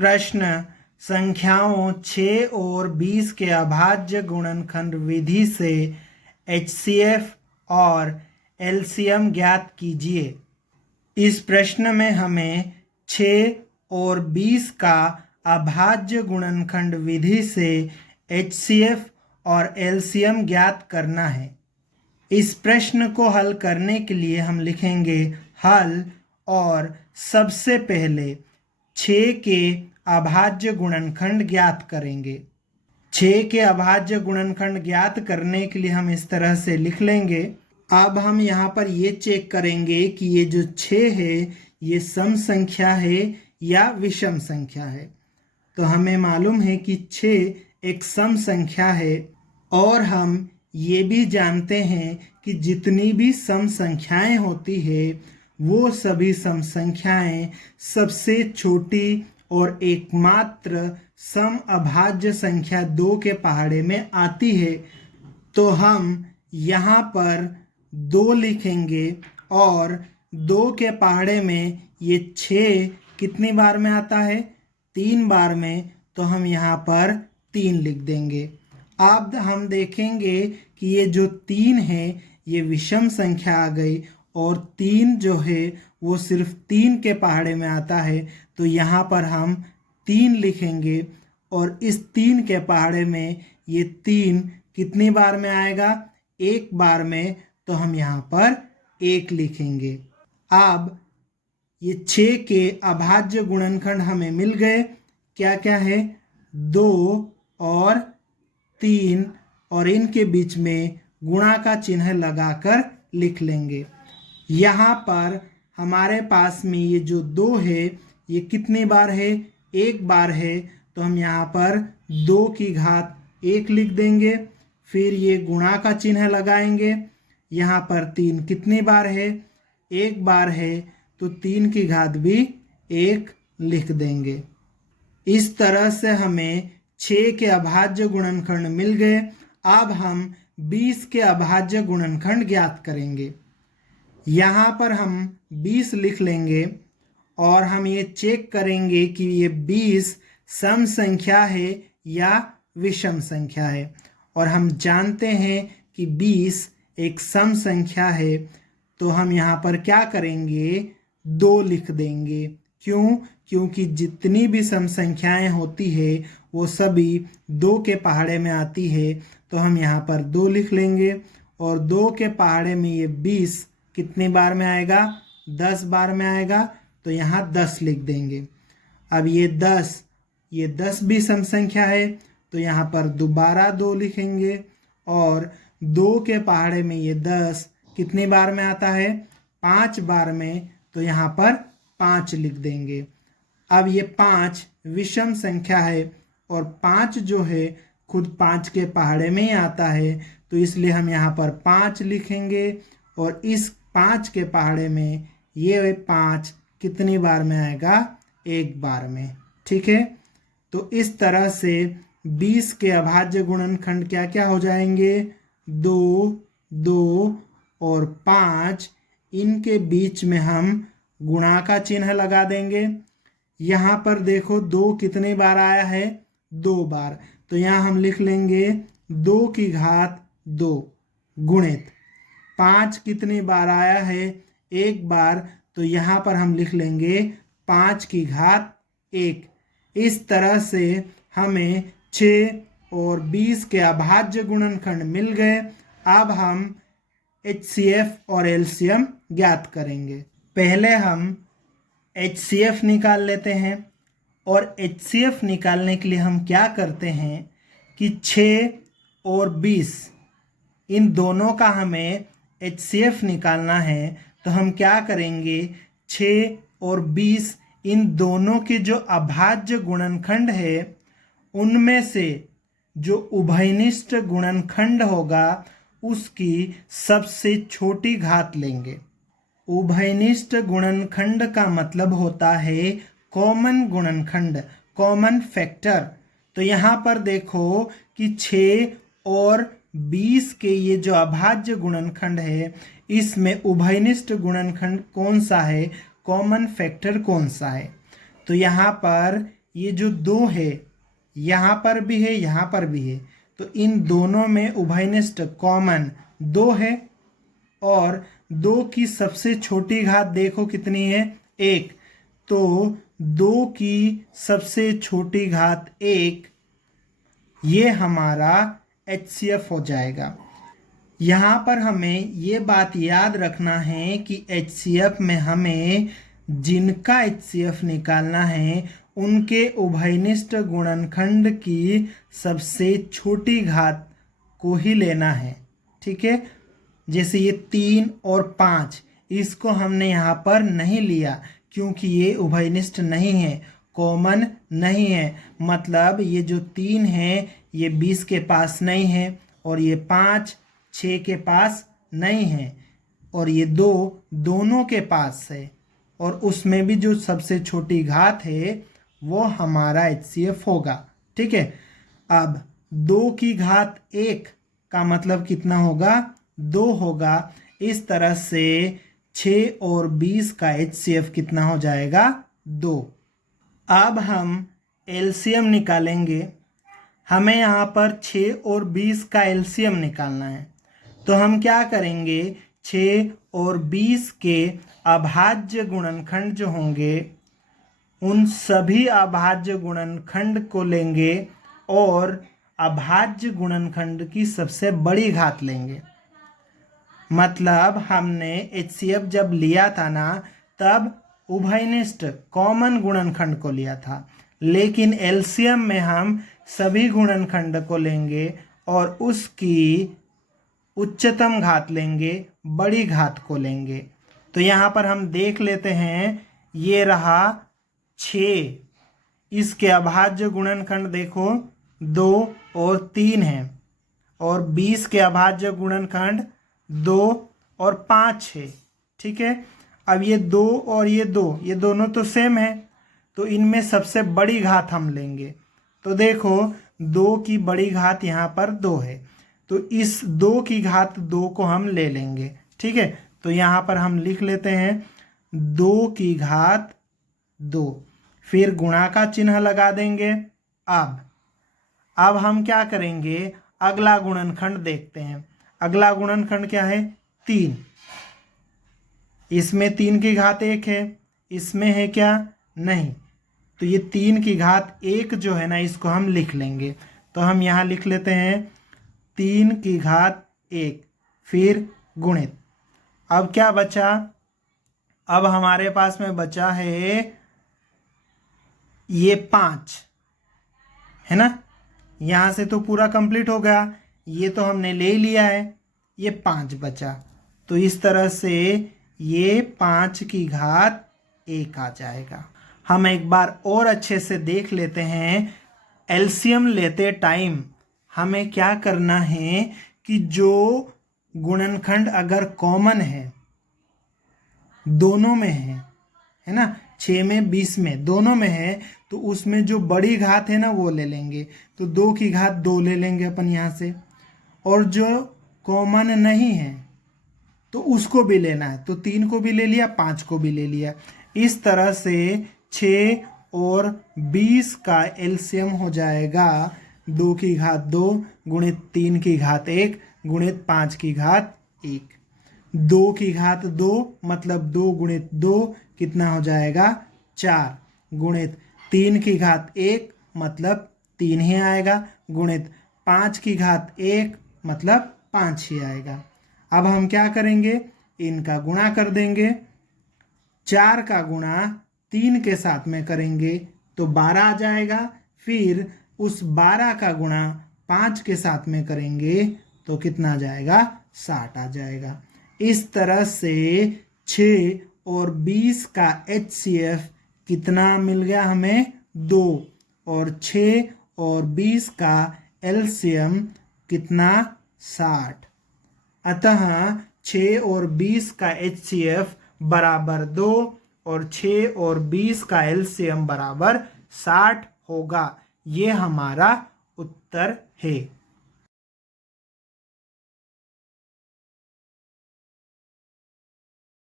प्रश्न संख्याओं 6 और 20 के अभाज्य गुणनखंड विधि से एचसीएफ और एलसीएम ज्ञात कीजिए। इस प्रश्न में हमें 6 और 20 का अभाज्य गुणनखंड विधि से एचसीएफ और एलसीएम ज्ञात करना है। इस प्रश्न को हल करने के लिए हम लिखेंगे हल और सबसे पहले 6 के अभाज्य गुणनखंड ज्ञात करेंगे। 6 के अभाज्य गुणनखंड ज्ञात करने के लिए हम इस तरह से लिख लेंगे। अब हम यहाँ पर ये चेक करेंगे कि ये जो 6 है ये सम संख्या है या विषम संख्या है। तो हमें मालूम है कि 6 एक सम संख्या है और हम ये भी जानते हैं कि जितनी भी सम संख्याएं होती है वो सभी सम संख्याएं सबसे छोटी और एकमात्र सम अभाज्य संख्या 2 के पहाड़े में आती है। तो हम यहाँ पर 2 लिखेंगे और 2 के पहाड़े में ये 6 कितनी बार में आता है? 3 बार में। तो हम यहाँ पर 3 लिख देंगे। अब हम देखेंगे कि ये जो 3 है ये विषम संख्या आ गई और 3 जो है वो सिर्फ 3 के पहाड़े में आता है। तो यहाँ पर हम 3 लिखेंगे और इस 3 के पहाड़े में ये 3 कितनी बार में आएगा? 1 बार में। तो हम यहाँ पर 1 लिखेंगे। अब ये 6 के अभाज्य गुणनखंड हमें मिल गए। क्या क्या है? 2 और 3 और इनके बीच में गुणा का चिन्ह लगाकर लिख लेंगे। यहाँ पर हमारे पास में ये जो 2 है ये कितनी बार है? 1 बार है। तो हम यहाँ पर 2 की घात 1 लिख देंगे। फिर ये गुणा का चिन्ह लगाएंगे। यहाँ पर 3 कितनी बार है? 1 बार है। तो 3 की घात भी 1 लिख देंगे। इस तरह से हमें 6 के अभाज्य गुणनखंड मिल गए। अब हम 20 के अभाज्य गुणनखंड ज्ञात करेंगे। यहाँ पर हम 20 लिख लेंगे और हम ये चेक करेंगे कि ये 20 सम संख्या है या विषम संख्या है। और हम जानते हैं कि 20 एक सम संख्या है। तो हम यहाँ पर क्या करेंगे? 2 लिख देंगे। क्यों? क्योंकि जितनी भी सम संख्याएं होती है वो सभी 2 के पहाड़े में आती है। तो हम यहाँ पर 2 लिख लेंगे और 2 के पहाड़े में ये 20 कितनी बार में आएगा? 10 बार में आएगा। तो यहाँ 10 लिख देंगे। अब ये 10 भी सम संख्या है। तो यहाँ पर दोबारा 2 लिखेंगे और 2 के पहाड़े में ये 10 कितनी बार में आता है? 5 बार में। तो यहाँ पर 5 लिख देंगे। अब ये 5 विषम संख्या है और 5 जो है खुद 5 के पहाड़े में ही आता है। तो इसलिए हम यहाँ पर 5 लिखेंगे और इस 5 के पहाड़े में ये 5 कितनी बार में आएगा? 1 बार में। ठीक है। तो इस तरह से 20 के अभाज्य गुणनखंड क्या क्या हो जाएंगे? 2, 2 और 5। इनके बीच में हम गुणा का चिन्ह लगा देंगे। यहाँ पर देखो 2 कितनी बार आया है? 2 बार। तो यहाँ हम लिख लेंगे 2 की घात 2 गुणित 5 कितनी बार आया है? 1 बार। तो यहाँ पर हम लिख लेंगे 5 की घात 1। इस तरह से हमें 6 और 20 के अभाज्य गुणनखंड मिल गए। अब हम एचसीएफ और एलसीएम ज्ञात करेंगे। पहले हम एचसीएफ निकाल लेते हैं और एचसीएफ निकालने के लिए हम क्या करते हैं कि 6 और 20 इन दोनों का हमें एचसीएफ निकालना है। तो हम क्या करेंगे? 6 और 20 इन दोनों के जो अभाज्य गुणनखंड है उनमें से जो उभयनिष्ठ गुणनखंड होगा उसकी सबसे छोटी घात लेंगे। उभयनिष्ठ गुणनखंड का मतलब होता है कॉमन गुणनखंड, कॉमन फैक्टर। तो यहाँ पर देखो कि 6 और 20 के ये जो अभाज्य गुणनखंड है इसमें उभयनिष्ठ गुणनखंड कौन सा है? कॉमन फैक्टर कौन सा है? तो यहाँ पर ये जो 2 है यहाँ पर भी है, यहाँ पर भी है, तो इन दोनों में उभयनिष्ठ कॉमन 2 है। और 2 की सबसे छोटी घात देखो कितनी है, 1। तो 2 की सबसे छोटी घात 1, ये हमारा HCF हो जाएगा। यहाँ पर हमें ये बात याद रखना है कि HCF में हमें जिनका HCF निकालना है उनके उभयनिष्ठ गुणनखंड की सबसे छोटी घात को ही लेना है। ठीक है, जैसे ये 3 और 5, इसको हमने यहाँ पर नहीं लिया क्योंकि ये उभयनिष्ठ नहीं है, कॉमन नहीं है। मतलब ये जो 3 है ये 20 के पास नहीं है, और ये 5 6 के पास नहीं है, और ये 2 दोनों के पास है, और उसमें भी जो सबसे छोटी घात है वो हमारा HCF होगा। ठीक है, अब 2 की घात 1 का मतलब कितना होगा, 2 होगा। इस तरह से 6 और 20 का HCF कितना हो जाएगा, 2। अब हम LCM निकालेंगे। हमें यहाँ पर 6 और 20 का LCM निकालना है, तो हम क्या करेंगे, 6 और 20 के अभाज्य गुणनखंड जो होंगे उन सभी अभाज्य गुणनखंड को लेंगे और अभाज्य गुणनखंड की सबसे बड़ी घात लेंगे। मतलब हमने HCF जब लिया था ना, तब उभयनिष्ठ कॉमन गुणनखंड को लिया था, लेकिन LCM में हम सभी गुणनखंड को लेंगे और उसकी उच्चतम घात लेंगे, बड़ी घात को लेंगे। तो यहाँ पर हम देख लेते हैं, ये रहा 6, इसके अभाज्य गुणनखंड देखो 2 और 3 है, और 20 के अभाज्य गुणनखंड 2 और 5 है। ठीक है, अब ये 2 और ये 2, ये दोनों तो सेम है, तो इनमें सबसे बड़ी घात हम लेंगे। तो देखो 2 की बड़ी घात यहाँ पर 2 है, तो इस 2 की घात 2 को हम ले लेंगे। ठीक है, तो यहाँ पर हम लिख लेते हैं 2 की घात 2, फिर गुणा का चिन्ह लगा देंगे। अब हम क्या करेंगे, अगला गुणनखंड देखते हैं। अगला गुणनखंड क्या है, 3। इसमें 3 की घात 1 है, इसमें है क्या, नहीं। तो ये 3 की घात 1 जो है ना, इसको हम लिख लेंगे। तो हम यहाँ लिख लेते हैं 3 की घात 1, फिर गुणित। अब क्या बचा, अब हमारे पास में बचा है ये 5 है ना, यहाँ से तो पूरा कंप्लीट हो गया, ये तो हमने ले लिया है, ये 5 बचा। तो इस तरह से ये 5 की घात 1 आ जाएगा। हम एक बार और अच्छे से देख लेते हैं। LCM लेते टाइम हमें क्या करना है कि जो गुणनखंड अगर कॉमन है, दोनों में है ना, 6 में 20 में दोनों में है, तो उसमें जो बड़ी घात है ना वो ले लेंगे। तो 2 की घात 2 ले लेंगे अपन यहाँ से, और जो कॉमन नहीं है तो उसको भी लेना है, तो 3 को भी ले लिया, 5 को भी ले लिया। इस तरह से 6 और 20 का LCM हो जाएगा 2 की घात 2 गुणित 3 की घात 1 गुणित 5 की घात 1। 2 की घात 2 मतलब 2 गुणित 2 कितना हो जाएगा, 4, गुणित 3 की घात 1 मतलब 3 ही आएगा, गुणित 5 की घात 1 मतलब 5 ही आएगा। अब हम क्या करेंगे, इनका गुणा कर देंगे। 4 का गुणा 3 के साथ में करेंगे तो 12 आ जाएगा, फिर उस 12 का गुणा 5 के साथ में करेंगे तो कितना आ जाएगा, 60 आ जाएगा। इस तरह से 6 और 20 का HCF कितना मिल गया हमें, 2, और 6 और 20 का LCM कितना, 60। अतः 6 और 20 का HCF बराबर 2 और 6 और 20 का LCM बराबर 60 होगा। ये हमारा उत्तर है।